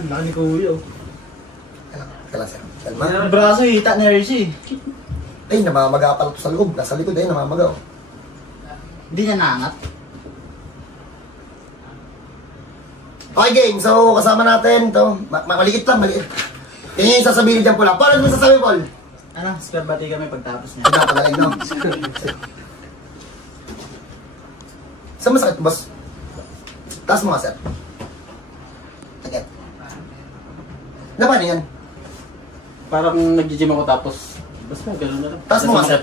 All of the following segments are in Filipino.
Ang laki ni Kuya. Kala sir. Kalma. Ang braso hita ni Hershey. Ay, namamaga pala ito sa loob. Nasa likod ay namamaga. Hindi niya naangat. Okay game, so kasama natin ito. Maliit lang, maliit. Yan yung sasabihin dyan pula. Paano mo sasabihin, Paul? Ano, square bati kami pagtapos niya. Pagkapagaling, no? Saan masakit, boss? Taas mo nga, sir. Agad. Napaano yan? Parang nag-gym ako tapos, basta gano'n na lang. Taas mo nga, sir.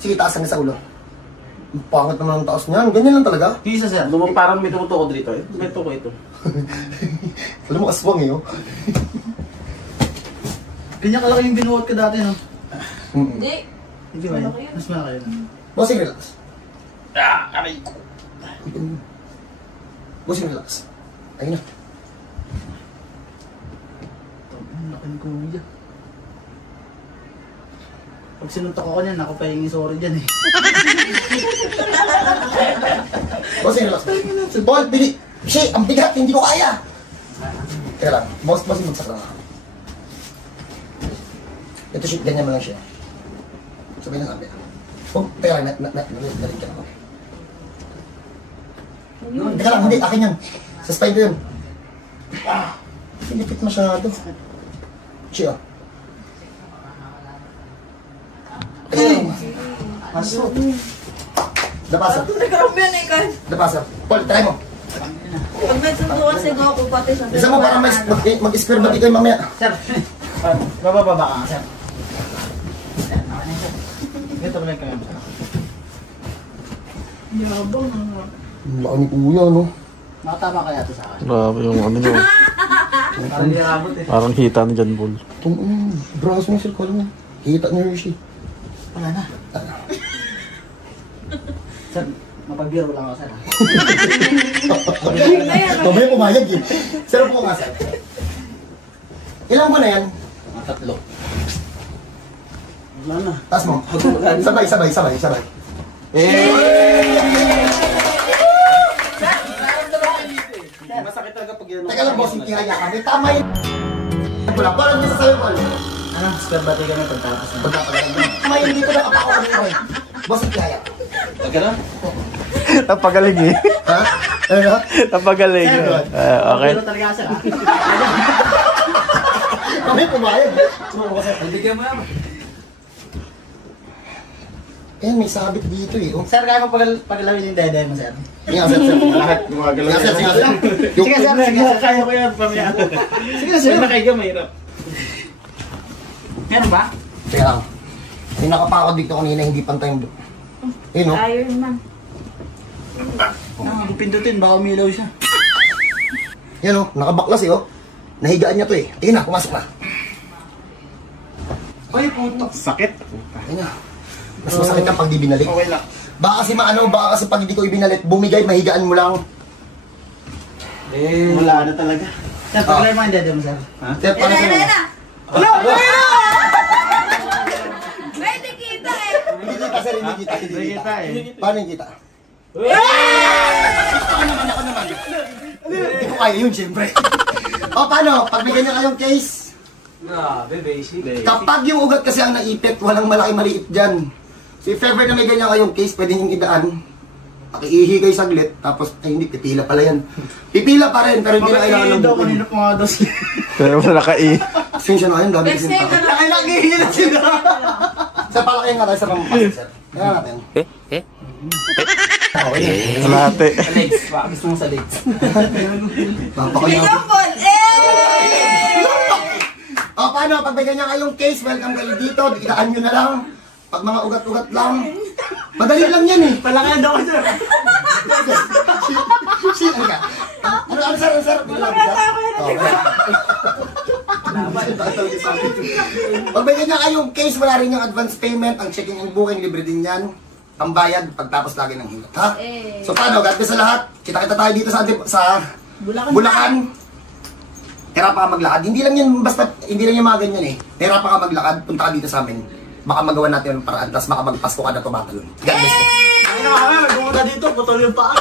Sige, taas hanggang sa ulo. Ang pangat naman ang taas niyan. Ganyan lang talaga. Yung isa, sir. Parang may tumutuko dito eh. May tuko ito. Alam mo, aswang eh, oh. Ganyan kalaki yung binuot ko dati, no? Hindi. Hindi ba yun? Mas malaki yun. Bossing, relax. Aray ko. Bossing, relax. Ayun na. Ang laki ni Kuya. Pag sinuntok ako niyan, ako pa yung sorry dyan eh. Bossing, relax. Paul, bili. Shit, ang bigat, hindi ko kaya. Teka lang, bossing, magsak lang ako. Ito shit, ganyan mo lang siya. Sabihin na sabi. Oh, teka lang, nalit ka na ako. Teka lang, hindi, akin yan. Sa spine ko yun. Pinipit masyado. Siya. Ayun. Aso. Dapasa. Nag-ramp yan eh, guys. Dapasa. Paul, try mo. Pag may subukan si Goku, pati sa Isa mo para mag-square bati kayo mamaya. Sir, bababa ka nga, sir. Ito pala yung kaya, sir. Yabang nga. Ang laki ni Kuya, no? Nakatama kaya ito sa akin. Grabe yung ano nyo. Parang nirabot eh. Parang hita ni John Bull. Itong braso niya, sir, ko alam mo. Kita niya Hershey. Wala na. Sir, mapagbiro lang ako, sir. Mamaya pumayag eh. Sir, po nga, sir. Ilang ba na yan? Mga 3. Wala na. Taas mo. Sabay. Masakit talaga pag yun. Teka lang, boss, yung tihaya ka. May tama yun. Wala, parang nasa sa'yo, Paul. Ano, square bati kami pagtapos niya. Pagkapagaling mo. May hindi ko nakapako kami ko eh. Boss, yung tihaya. Teka lang. Napagaling eh. Ha? Ano? Napagaling. Okay. Pero talaga, sir. Kami pumayag. Bigyan mo naman. Eh, may sabit dito eh. Oh. Sir, kaya mo pagalawin yung dede mo, sir. Sige, sir. Lahat gumagalaw. Sige, sir. Sige, sir. Kaya ko yan, pamaya. Sige, sir. Pag nakahiga, mahirap. Meron ba? Teka lang. May nakapako dito kanina, hindi pantay yung... Eh, no? Iron Man. Kung pindutin, baka umilaw siya. Yan oh, nakabaklas eh oh. Nahigaan niya to eh. Tingnan na, pumasok na. Ay, puto. Sakit. Ayun na. Mas masakit ka pag di binalik. Okay lang. Baka kasi baka kasi pag hindi ko ibinalit, bumigay, mahigaan mo lang. Eh, wala na talaga. Sir, pagalawin mo yung dede mo, sir. Ha? Sir, paano sa'yo? Wala! May tikita eh. Hindi kita, sir, hindi kita. Hindi kita eh. Paano yung kita? Ako naman. Hindi ko kaya yun, siyempre. O, paano? Pag may ganyan kayong case, Grabe, basic. kapag yung ugat kasi ang naipit, walang malaki-maliit dyan. So if ever na may ganyan kayong case, pwede nyo idaan. Pakiihi kayo saglit, tapos, ay hindi, pipila pala yan. Pipila pa rin, pero hindi na kailangan ng daw, bukod. kanina pa nga dos. Pero wala naka-i. Sinsya na kayo, dami Next kasi time yung ka tao. na. Ay, nakihingi na sila. Sir, palaki nga tayo sa pampasin, sir. Kaya natin. Okay. Kalahati. Sa legs. Baka gusto mo sa legs. Papakayo. Example, eh! O, paano? Pag may ganyan kayong case, welcome kayo dito. Idaan nyo na lang. Pag mga ugat-ugat lang. Madali lang yan eh. Palaki daw, sir. Shit, ano ka? Ano, sir? Pag may ganyan kayong case, wala rin yung advance payment. Ang checking and booking, libre din yan. Pambayad, pagtapos lagi ng hingat, ha? So, paano? God bless sa lahat. Kita-kita tayo dito sa Bulacan. Hirapan ka maglakad. Hindi lang yan, basta, hindi lang yung mga ganyan eh. Hirapan ka maglakad, punta ka dito sa amin. Baka magawa natin yung paraan, tapos baka magpasko ka na tumatalon. God bless. Ay, nakakamay, magbumunta dito, putol yung paa.